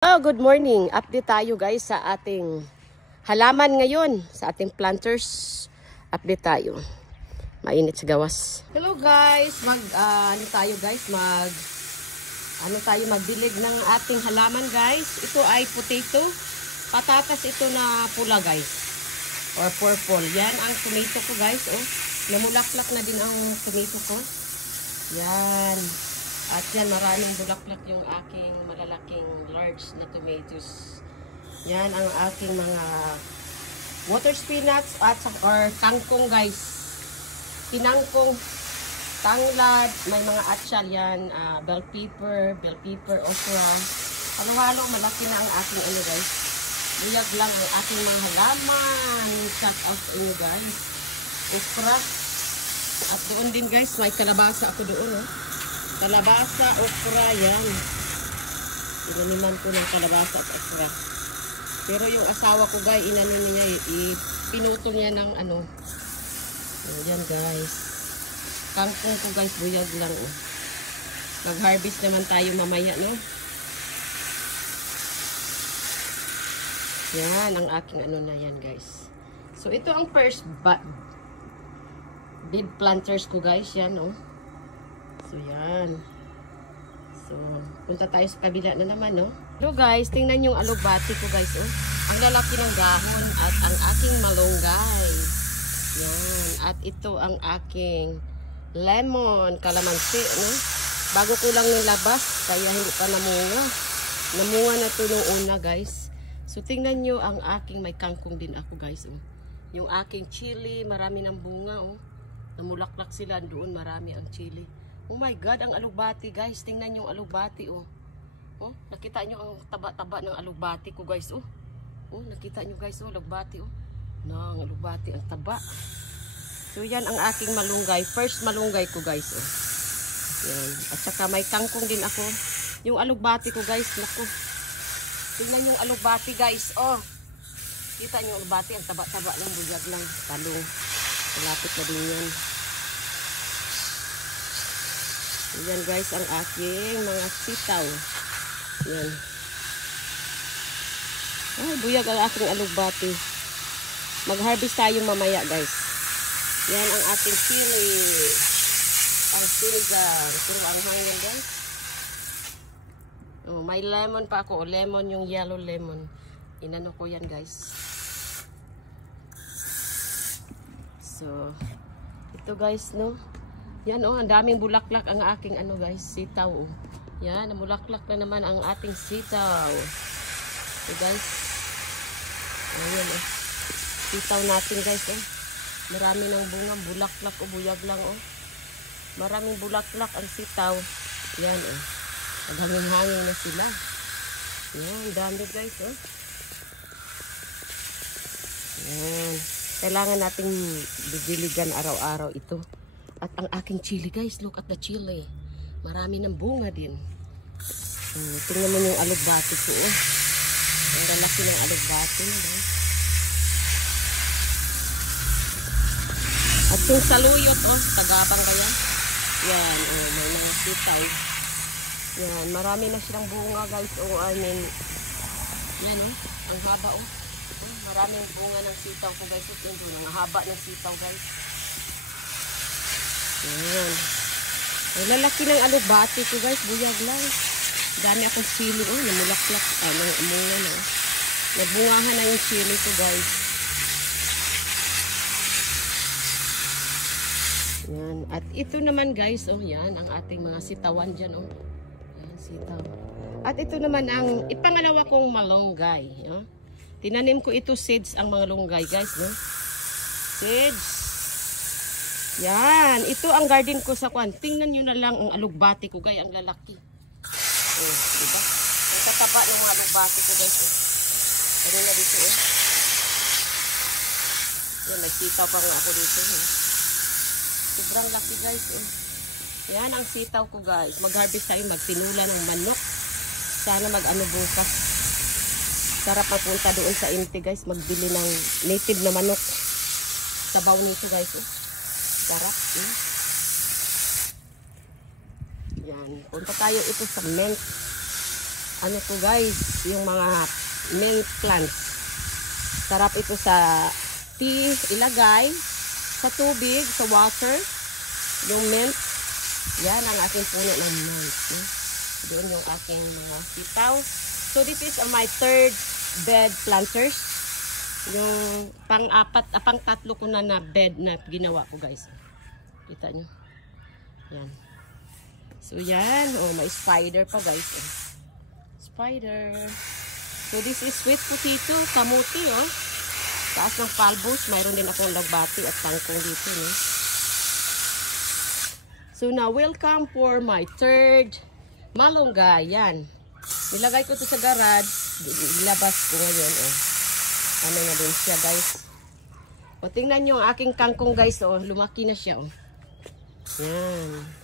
Good morning. Update tayo guys sa ating halaman ngayon, sa ating planters. Update tayo. Mainit sa gawas. Hello guys, magdilig ng ating halaman guys. Ito ay potato. Patatas ito na pula guys. Or purple. Yan ang tomato ko guys. Oh. Namulaklak na din ang tomato ko. Yan. At yan, maraming bulaklak yung aking malalaking large na tomatoes. Yan ang aking mga water spinach or kangkong guys. Tinangkong, tanglad, may mga atsal yan, bell pepper, okra. Halo-halo, malaki na ang aking ano guys. Liyag lang ang aking mga halaman. Shout out sa inyo guys. Okra. At doon din guys, may kalabasa ako doon. Oh. Kalabasa, okra, yan. Inaniman ko ng kalabasa at okra. Pero yung asawa ko guys, inanin niya, pinutol niya ng ano. Yan guys. Kangkong ko guys, buyag lang. Oh. Mag-harvest naman tayo mamaya, no? Yan, ang aking ano na yan guys. So, ito ang first big planters ko guys, yan, oh. So, yan. So, punta tayo sa kabila na naman, no? Hello, guys. Tingnan yung alugbati ko, guys, oh. Ang lalaki ng dahon at ang aking malunggay. Yan. At ito ang aking lemon, kalamansi, no? Bago ko lang nilabas, kaya hindi pa namunga. Namunga na ito nung una, guys. So, tingnan nyo ang aking, may kangkong din ako, guys, oh. Yung aking chili, marami ng bunga, oh. Namulaklak sila doon, marami ang chili. Oh my God, ang alugbati guys. Tingnan yung alugbati oh. Oh, nakita nyo ang taba-taba ng alugbati ko guys oh. Oh, nakita nyo guys oh, alugbati oh. Nang alugbati ang taba. So yan ang aking malunggay. First malunggay ko guys oh. Yan. At saka may kangkong din ako. Yung alugbati ko guys, naku. Tingnan yung alugbati guys oh. Kita nyo alugbati, ang taba-taba lang, bulyag lang, talong. Malapit na din yan. Yan guys ang aking mga sitaw. Yan. Ay, buyag ang aking alugbati. Mag-harvest tayo mamaya guys. Yan ang ating chili. Ang sinigang. Puro ang hangin guys. Oh, may lemon pa ako. Lemon, yung yellow lemon. Inano ko yan guys. So, ito guys no. Yan oh, ang daming bulaklak ang aking ano guys, sitaw oh. Yan, namulaklak na naman ang ating sitaw. So guys. Ayan oh. Sitaw natin guys oh. Marami ng bunga, bulaklak o buyag lang oh. Maraming bulaklak ang sitaw. Yan oh. Naghangin-hangin na sila. Yan, dami guys oh. Yan. Kailangan nating didiligan araw-araw ito. At ang aking chili guys, look at the chili. Marami ng bunga din. Tingnan mo yung alugbati ko. Ang lalaki ng alugbati na guys. At yung saluyot, oh, tagabang kaya. Yan, oh, may mga sitaw. Yan, marami na silang bunga guys. Oh, I mean, yan oh, ang haba oh. Maraming bunga ng sitaw ko guys. Ito yung haba ng sitaw guys. Ayan. Ay, lalaki ng alugbati ko guys. Buyag lang. Dami akong sili. Oh, namulaklak. Namunga na. Nagbungahan na yung sili ko guys. Yan. At ito naman guys. Oh, yan. Ang ating mga sitawan dyan. Oh. Yan, sitaw. At ito naman ang ipangalawa kong malunggay. Oh. Tinanim ko ito seeds ang mga lunggay guys. No? Seeds. Yan, ito ang garden ko sa kwan. Tingnan nyo na lang ang alugbati ko, guys, ang lalaki. Oh, diba? Ang tataba ng mga alugbati ko, guys. Ano na dito, eh. Yan, may sitaw pa nga ako dito, eh. Sobrang laki, guys, eh. Yan ang sitaw ko, guys. Mag-harvest tayo, magtinula ng manok. Sana mag-ano bukas. Sarap mapunta doon sa Inti, guys. Magbili ng native na manok. Sabaw nito, guys, eh. Sarap. Yan. Punta tayo ito sa mint. ano ko guys, yung mga mint plants. Sarap ito sa tea, ilagay sa tubig, sa water, yung mint. Yan ang aking puno ng mint. Doon yung aking mga sitaw. So this is my third bed planters. Yung pang-tatlo ko na bed na ginawa ko guys. Kita nyo. Yan. So yan. Oh, may spider pa guys. Oh. Spider. So this is sweet potato, kamuti oh. Taas ng palbos. Mayroon din akong lagbati at tangkong dito. No? So now welcome for my third malunggay. Yan. Nilagay ko ito sa garage. Ilabas ko ngayon oh. Ano na din siya guys. O tingnan nyo ang aking kangkong guys oh. Lumaki na siya oh. Yan.